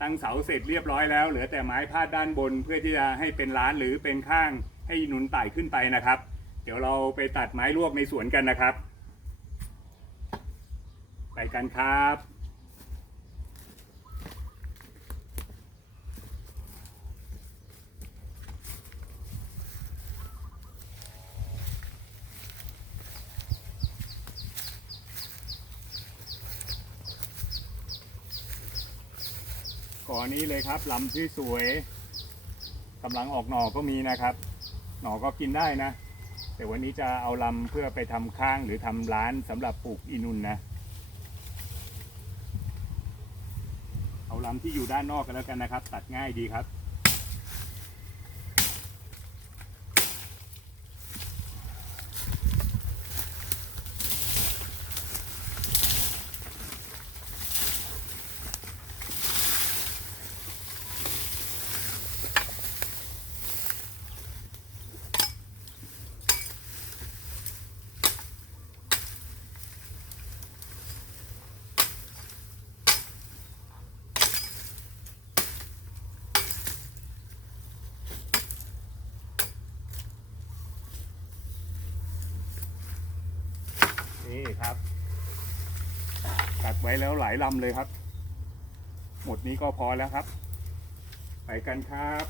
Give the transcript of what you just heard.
ตั้งเสาเสร็จเรียบร้อยแล้ว เหลือแต่ไม้พาดด้านบนเพื่อที่จะให้เป็นร้านหรือเป็นข้างให้หนุนไต่ขึ้นไปนะครับ เดี๋ยวเราไปตัดไม้ลวกในสวนกันนะครับ ไปกันครับ อนนี้เลยครับลำที่สวยกำลังออกหน่อก็มีนะครับ หน่อก็กินได้นะ แต่วันนี้จะเอาลำเพื่อไปทำข้างหรือทำร้านสำหรับปลูกอินุนนะ เอาลำที่อยู่ด้านนอกกันแล้วกันนะครับ ตัดง่ายดีครับ นี่ครับตัดไว้แล้วหลายลำเลยครับ หมดนี้ก็พอแล้วครับ ไปกันครับ